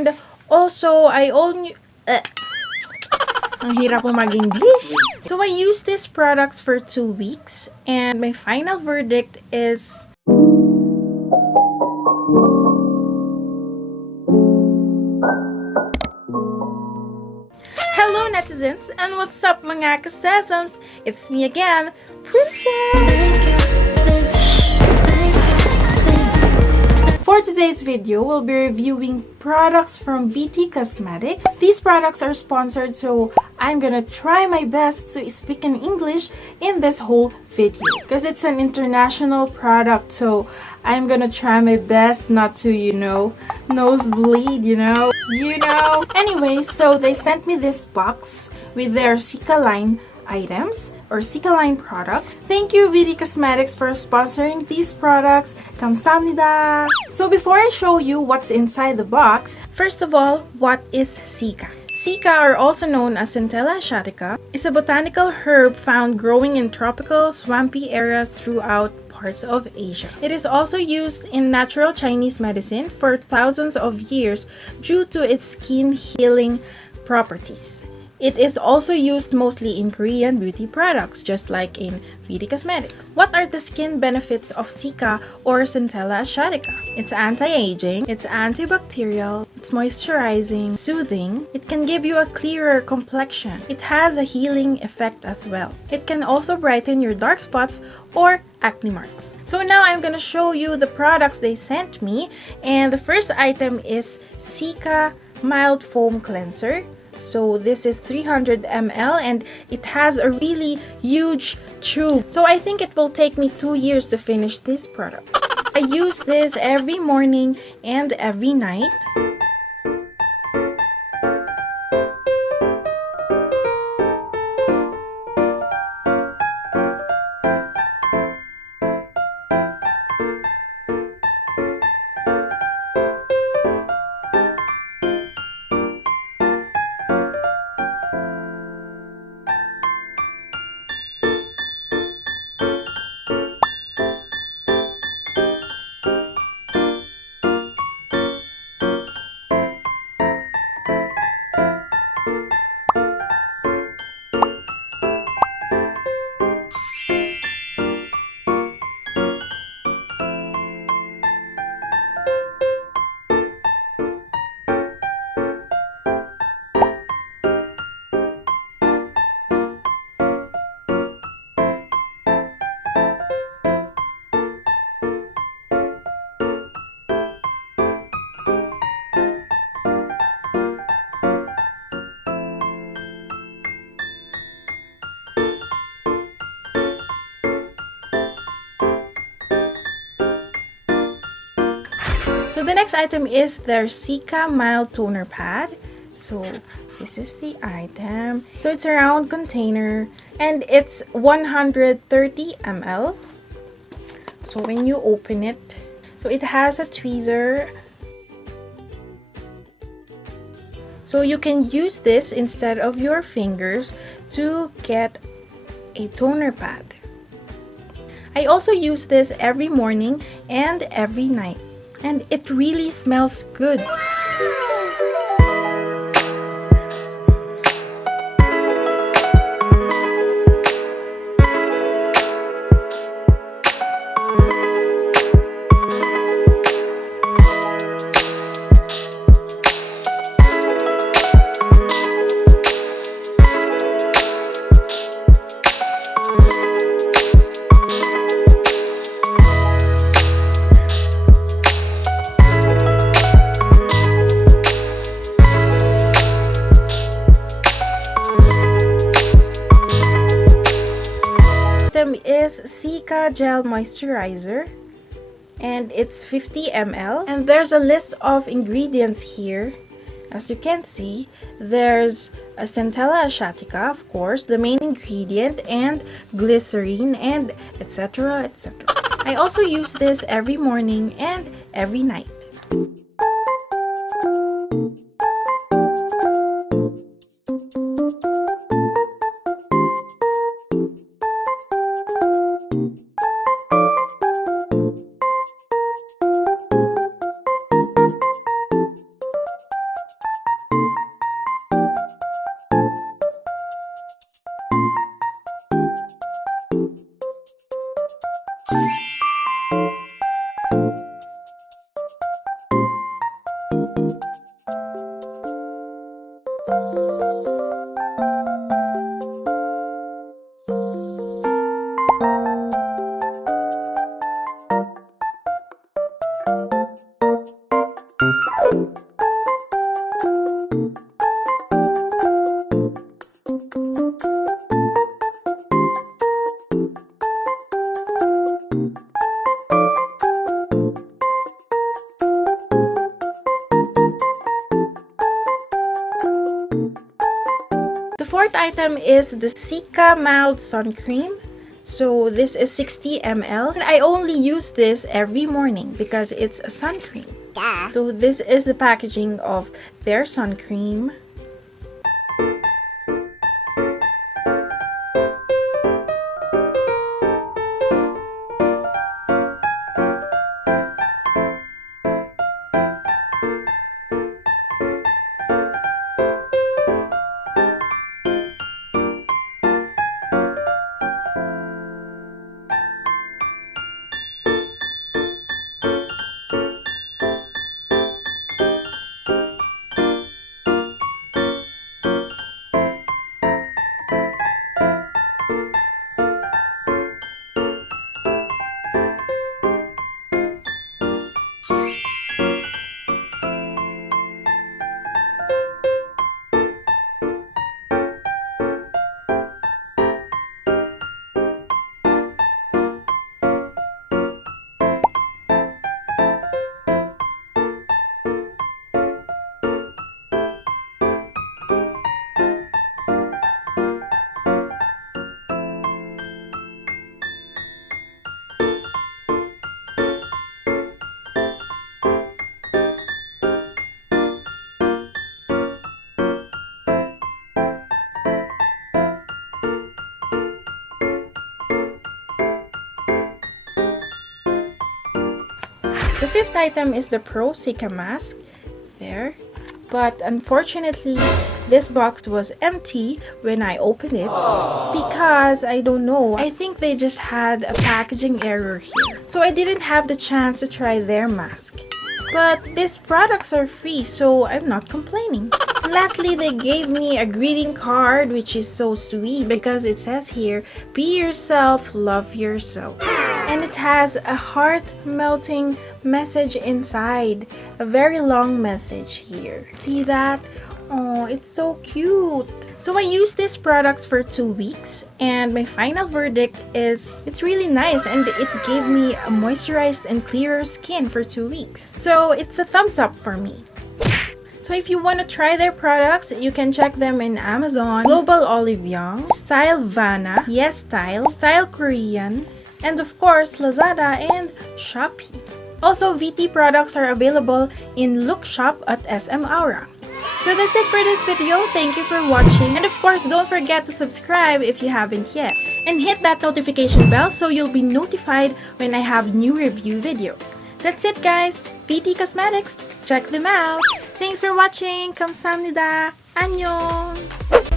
And also, ang hirap po mag-English. So, I used these products for 2 weeks. And my final verdict is... Hello netizens! And what's up mga ka-Cessumz? It's me again, Princess! For today's video, we'll be reviewing products from VT Cosmetics. These products are sponsored, so I'm gonna try my best to speak in English in this whole video. Because it's an international product, so I'm gonna try my best not to, nosebleed, Anyway, so they sent me this box with their CICA Line items or CICA Line products. Thank you VT Cosmetics for sponsoring these products. Kamsamnidaaa. So before I show you what's inside the box, first of all, what is CICA? CICA, or also known as Centella asiatica, is a botanical herb found growing in tropical, swampy areas throughout parts of Asia. It is also used in natural Chinese medicine for thousands of years due to its skin healing properties. It is also used mostly in Korean beauty products, just like in VT Cosmetics. What are the skin benefits of CICA or Centella asiatica? It's anti-aging, it's antibacterial, it's moisturizing, soothing, it can give you a clearer complexion, it has a healing effect as well. It can also brighten your dark spots or acne marks. So now I'm gonna show you the products they sent me, and the first item is CICA Mild Foam Cleanser. So this is 300 ml and it has a really huge tube. So I think it will take me 2 years to finish this product. I use this every morning and every night. So the next item is their CICA Mild Toner Pad. So this is the item. So it's a round container and it's 130 ml. So when you open it, so it has a tweezer. So you can use this instead of your fingers to get a toner pad. I also use this every morning and every night. And it really smells good. Is CICA Gel Moisturizer and it's 50 ml, and there's a list of ingredients here. As you can see, there's a Centella asiatica, of course, the main ingredient, and glycerine, and etc. etc. I also use this every morning and every night. The fourth item is the CICA Mild Sun Cream. So this is 60 ml. And I only use this every morning because it's a sun cream. So this is the packaging of their sun cream. The fifth item is the Pro CICA mask. There. But unfortunately, this box was empty when I opened it because I don't know. I think they just had a packaging error here. So I didn't have the chance to try their mask. But these products are free, so I'm not complaining. And lastly, they gave me a greeting card, which is so sweet because it says here, be yourself, love yourself. And it has a heart-melting message inside. A very long message here. See that? Oh, it's so cute. So I used these products for 2 weeks and my final verdict is it's really nice and it gave me a moisturized and clearer skin for 2 weeks. So it's a thumbs up for me. So if you want to try their products, you can check them in Amazon, Global Olive Young, Style Vana, Yes Style, Style Korean, and of course Lazada and Shopee. Also, VT products are available in Look Shop at SM Aura. So that's it for this video. Thank you for watching. And of course, don't forget to subscribe if you haven't yet. And hit that notification bell so you'll be notified when I have new review videos. That's it guys. VT Cosmetics. Check them out. Thanks for watching. Kamsamnidaaa. Annyeong.